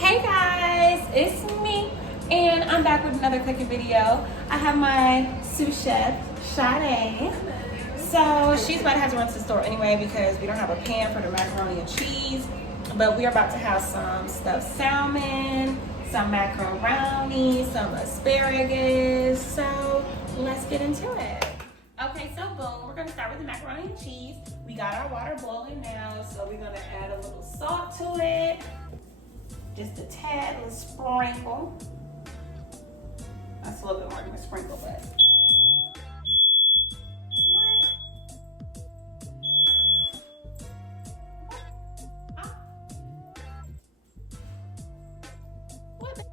Hey guys, it's me, and I'm back with another cooking video. I have my sous chef, Sade. So she's about to have to run to the store anyway because we don't have a pan for the macaroni and cheese. But we are about to have some stuffed salmon, some macaroni, some asparagus. So let's get into it. Okay, so boom, we're gonna start with the macaroni and cheese. We got our water boiling now, so we're gonna add a little salt to it. Just a tad, a sprinkle. That's a little bit more than a sprinkle, but. What? Ah. What the?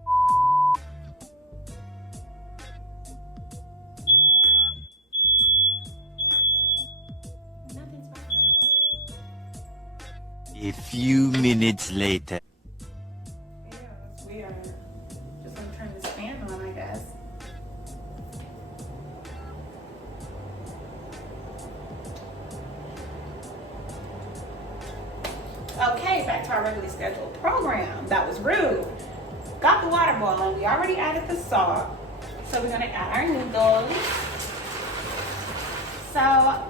Nothing's wrong. A few minutes later. Yeah, that's weird. Just gonna turn this fan on, I guess. Okay, back to our regularly scheduled program. That was rude. Got the water boiling. We already added the salt. So we're gonna add our noodles. So I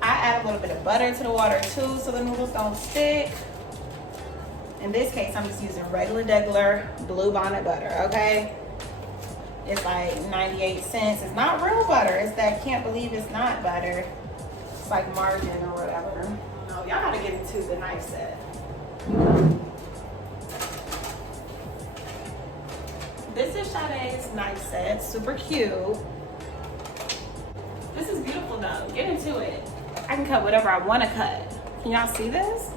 add a little bit of butter to the water too so the noodles don't stick. In this case, I'm just using regular blue bonnet butter, okay? It's like 98 cents. It's not real butter. It's that can't believe it's not butter. It's like margarine or whatever. No, y'all gotta get into the knife set. This is Sade's knife set. Super cute. This is beautiful though. Get into it. I can cut whatever I want to cut. Can y'all see this?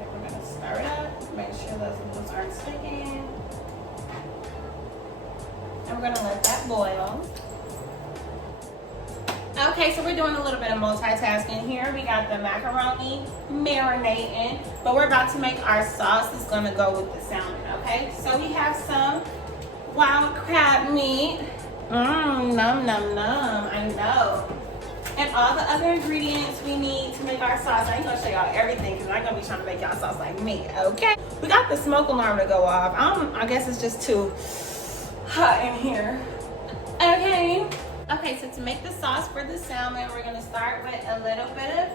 We're gonna stir it up. Make sure those noodles aren't sticking. And we're gonna let that boil. Okay, so we're doing a little bit of multitasking here. We got the macaroni marinating, but we're about to make our sauce that's gonna go with the salmon, okay? So we have some wild crab meat. Num num num, I know. And all the other ingredients we need to make our sauce. I ain't gonna show y'all everything because I'm not gonna be trying to make y'all sauce like me, okay? We got the smoke alarm to go off. I guess it's just too hot in here. Okay. Okay, so to make the sauce for the salmon, we're gonna start with a little bit of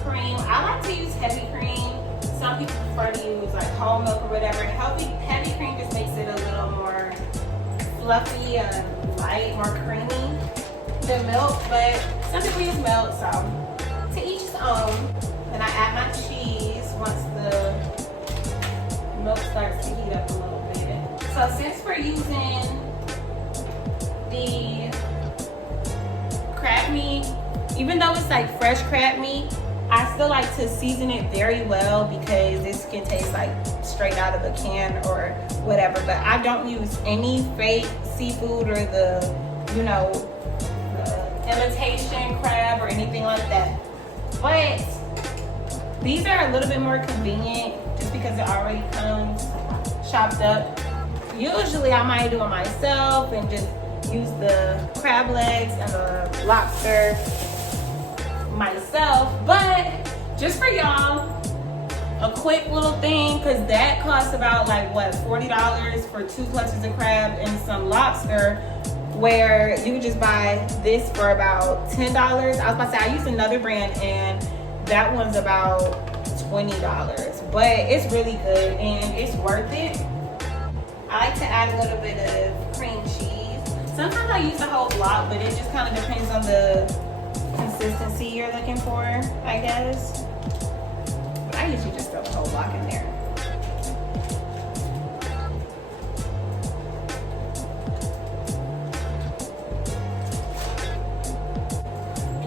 cream. I like to use heavy cream. Some people prefer to use like whole milk or whatever. Heavy cream just makes it a little more fluffy and light, more creamy than milk, but some people use milk, so to each his own. Then I add my cheese once the milk starts to heat up a little bit. So since we're using the crab meat, even though it's like fresh crab meat, I still like to season it very well because this can taste like straight out of a can or whatever. But I don't use any fake seafood or the imitation crab or anything like that. But these are a little bit more convenient just because it already comes chopped up. Usually I might do it myself and just use the crab legs and the lobster myself, but just for y'all, a quick little thing, because that costs about like what, $40 for 2 clutches of crab and some lobster, where you just buy this for about $10. I was about to say I used another brand and that one's about $20, but it's really good and it's worth it. I like to add a little bit of cream cheese. Sometimes I use the whole block, but it just kind of depends on the consistency you're looking for, I guess. But I usually just throw the whole block in there.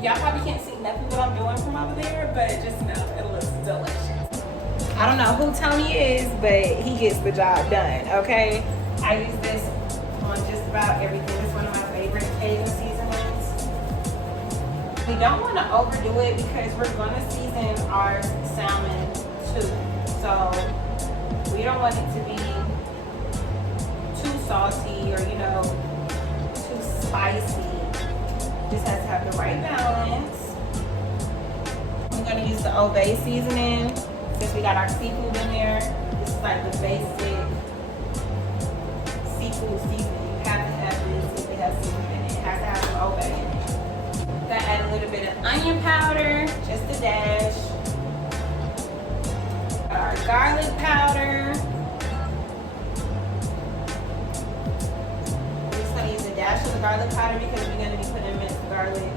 Y'all probably can't see nothing what I'm doing from over there, but just know it looks delicious. I don't know who Tony is, but he gets the job done, okay? I use this on just about everything. It's one of my favorite Cajun seasonings. We don't want to overdo it because we're going to season our salmon too. So we don't want it to be too salty or, too spicy. Just has to have the right balance. When gonna use the Old Bay seasoning since we got our seafood in there. This is like the basic seafood seasoning. You have to have this if it has seafood in it. It has to have some Old Bay in it. Gonna add a little bit of onion powder, just a dash. Our garlic powder. We're just gonna use a dash of the garlic powder because we're gonna be putting minced garlic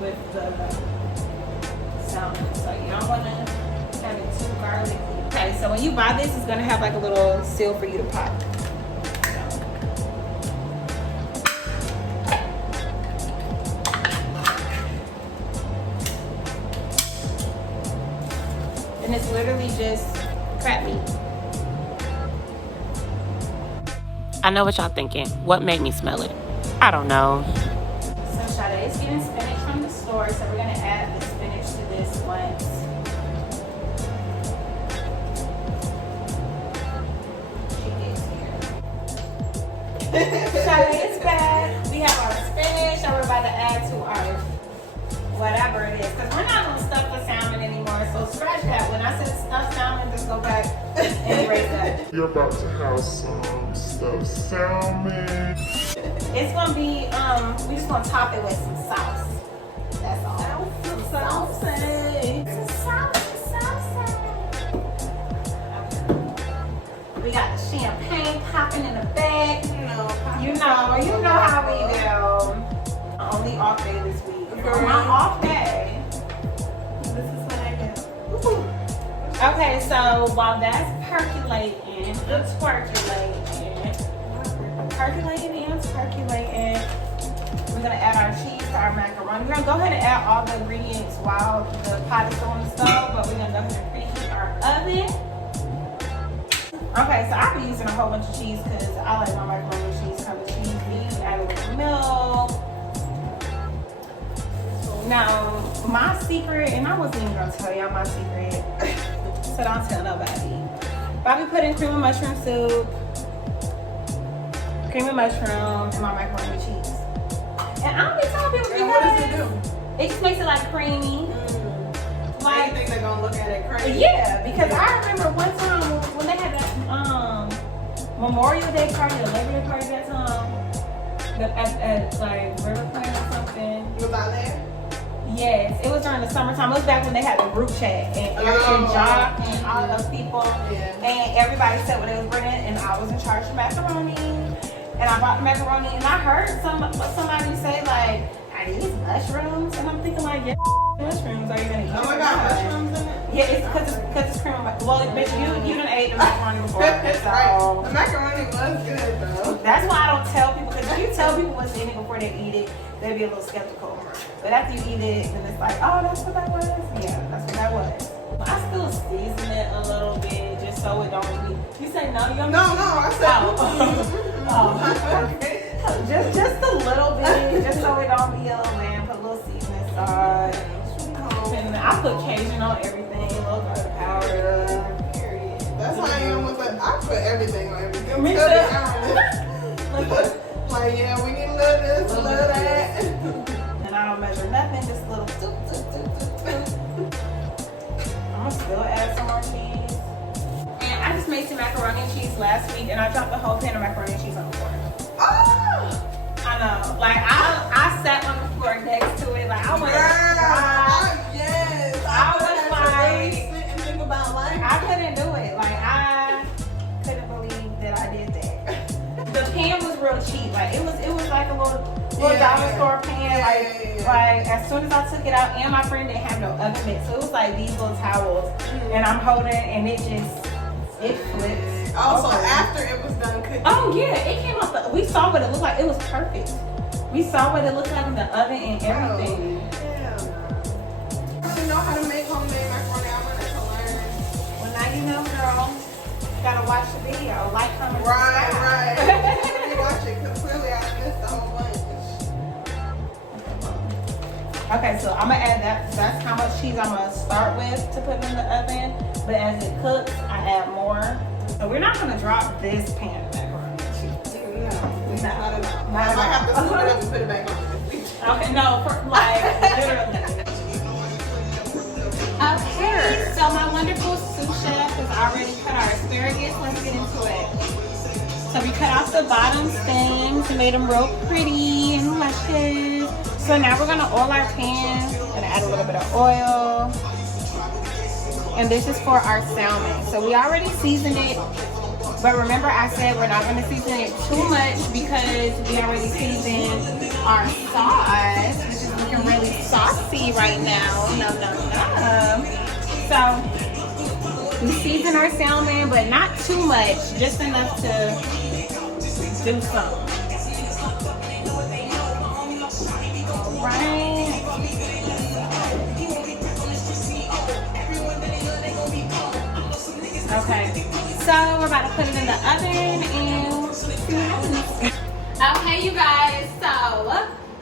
with the salmon. So you don't wanna have it too garlicky. Okay, so when you buy this, it's gonna have like a little seal for you to pop. And it's literally just crab meat. I know what y'all thinking. What made me smell it? I don't know. So Sade is getting spinach from the store, so we're gonna add the spinach to this once. She gets here. Sade is back. We have our spinach that we're about to add to our whatever it is, because we're not gonna stuff the salmon anymore. So scratch that. When I said stuffed salmon, just go back and erase that. You're about to have some stuffed salmon. It's gonna be we just gonna top it with some sauce. That's all. Some sauce. Some sauce. We got the champagne popping in the bag. You know how we do. Only off day this week. On my off day, this is what I do. Ooh. Okay, so while that's percolating, it's percolating, we're gonna add our cheese to our macaroni. We're gonna go ahead and add all the ingredients while the pot is on the stove, but we're gonna go ahead and preheat our oven. Okay, so I've been using a whole bunch of cheese because I like my macaroni and cheese kind of cheesy. Add a little milk. Now, my secret, and I wasn't even gonna tell y'all my secret, so don't tell nobody. Bobby put in cream of mushroom soup, cream of mushroom, and my macaroni and cheese. And I don't be telling people because what does it do? It just makes it like creamy. Like, you think they're gonna look at it crazy? Yeah, because I remember one time when they had that Memorial Day party or Labor Day party that time, at like River Point or something. You was out there? Yes, it was during the summertime. It was back when they had the group chat and Jock and all those people. Yeah. And everybody said what they was bringing, and I was in charge of macaroni. And I bought the macaroni, and I heard somebody say like, "Are these mushrooms?" And I'm thinking like, "Yeah, mushrooms. Are you gonna eat?" Oh my God, mushrooms in it? Yeah, it's because it's cream of macaroni. Well, bitch, you done ate the macaroni before, so Right. The macaroni was good though. that's why I don't tell people. Because if you tell people what's in it before they eat it, they'll be a little skeptical. But after you eat it, then it's like, oh, that's what that was? Yeah, that's what that was. I still season it a little bit just so it don't be. You say no, you don't? No, I said. Okay. Just a little bit, just so it don't be a little man. Put a little seasoning salt. And I put Cajun on everything, a little garlic powder. Period. That's how I am with it. I put everything on everything. Me too. Like, yeah, we need a little this, a little that. And I don't measure nothing, just a little doop, doop, doop, doop, doop. I'm gonna still add some more cheese. And I just made some macaroni and cheese last week, and I dropped the whole pan of macaroni and cheese on the floor. Oh! I know. Like, I sat on the floor next to it. Like, I wanted to cry. Yes. I was like, sit and think about life. I couldn't do it. Like, I couldn't believe that I did that. The pan was real cheap. Like, it was like a little dollar store pan. Like as soon as I took it out, and my friend didn't have no oven mitt, so it was like these little towels, and I'm holding, and it flips. Also, after it was done cooking. Oh yeah, it came out. We saw what it looked like. It was perfect. We saw what it looked like in the oven and everything. Hell no. I don't know how to make homemade macaroni. I'm gonna learn. Well, now you know, girl. Gotta watch the video. Like, comment, Right. subscribe. Let me watch it because clearly I missed the whole bunch. Okay, so I'm gonna add that. That's how much cheese I'm gonna start with to put in the oven. But as it cooks, I add more. So we're not gonna drop this pan of macaroni and cheese. No, not at all. Not I might at have to all. split it up and put it back on. Okay, no, for like literally. Okay, so my wonderful sous chef has already cut our asparagus. Let's get into it. So we cut off the bottom stems and made them real pretty and luscious. So now we're gonna oil our pan. Gonna add a little bit of oil. And this is for our salmon. So we already seasoned it. But remember I said we're not gonna season it too much because we already seasoned our sauce, which is looking really saucy right now. Nom, nom, nom. So we season our salmon, but not too much, just enough to do something. All right. Okay, so we're about to put it in the oven and see what happens. Okay, you guys, so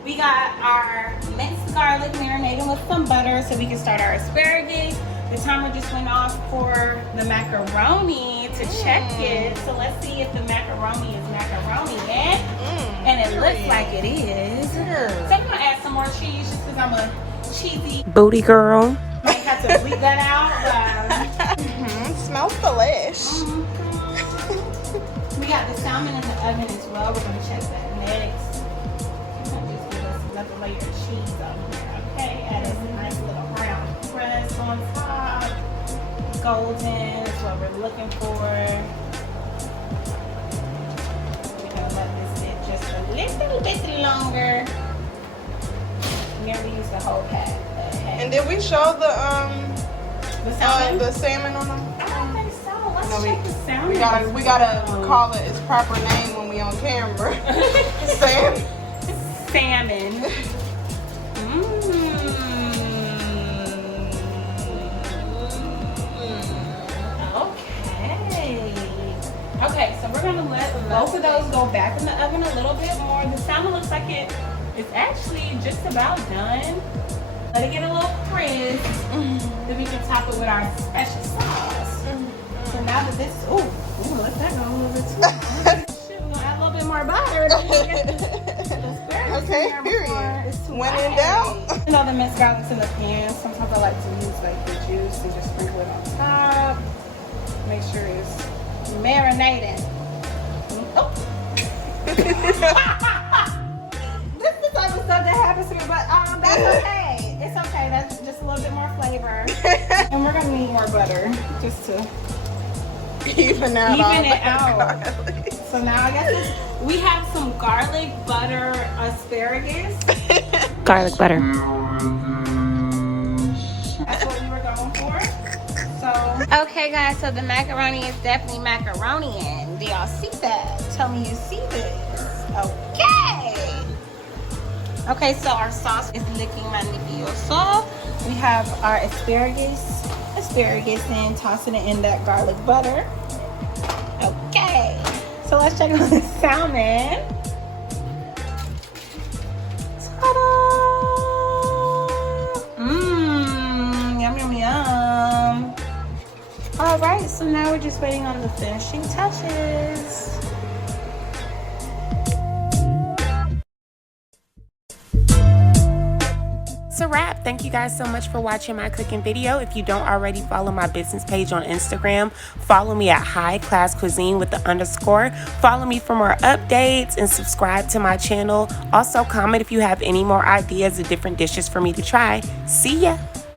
we got our minced garlic marinating with some butter so we can start our asparagus. The timer just went off for the macaroni to check it. So let's see if the macaroni is macaroni yet. And it looks like it is. So I'm gonna add some more cheese just because I'm a cheesy booty girl. might have to bleep that out. Smells delish. We got the salmon in the oven as well. We're gonna check that next. I'm gonna just give us another layer of cheese on here. Okay, add a nice little brown crust on top. Golden is what we're looking for. We're gonna let this sit just a little bit longer. Here we use the whole pack. And did we show the salmon? on them? I don't think so. Let's No, check the salmon. We gotta call it its proper name when we on camera. Salmon. Salmon. Okay, so we're gonna let both of those go back in the oven a little bit more. The salmon looks like it's actually just about done. Let it get a little crisp. Then we can top it with our special sauce. So now that this, let that go a little bit too. Shit, we're gonna add a little bit more butter. Okay, period. When in doubt. You know the minced garlic's in the pan. Sometimes I like to use like the juice and just sprinkle it on top. Make sure it's marinating. Oh. This is the type of stuff that happens to me, but that's okay. It's okay. That's just a little bit more flavor. And we're gonna need more butter just to even it out. So now I guess we have some garlic butter asparagus. Garlic butter. That's what we were going for. So okay, guys. So the macaroni is definitely macaroni-ing. Do y'all see that? Tell me you see this. Okay. Okay. So our sauce is looking maravilloso. We have our asparagus and tossing it in that garlic butter. Okay. So let's check out the salmon. Ta-da! Yum, yum, yum. All right, so now we're just waiting on the finishing touches. It's a wrap. Thank you guys so much for watching my cooking video. If you don't already follow my business page on Instagram, follow me at High Class Cuisine with the _. Follow me for more updates and subscribe to my channel. Also comment if you have any more ideas of different dishes for me to try. See ya.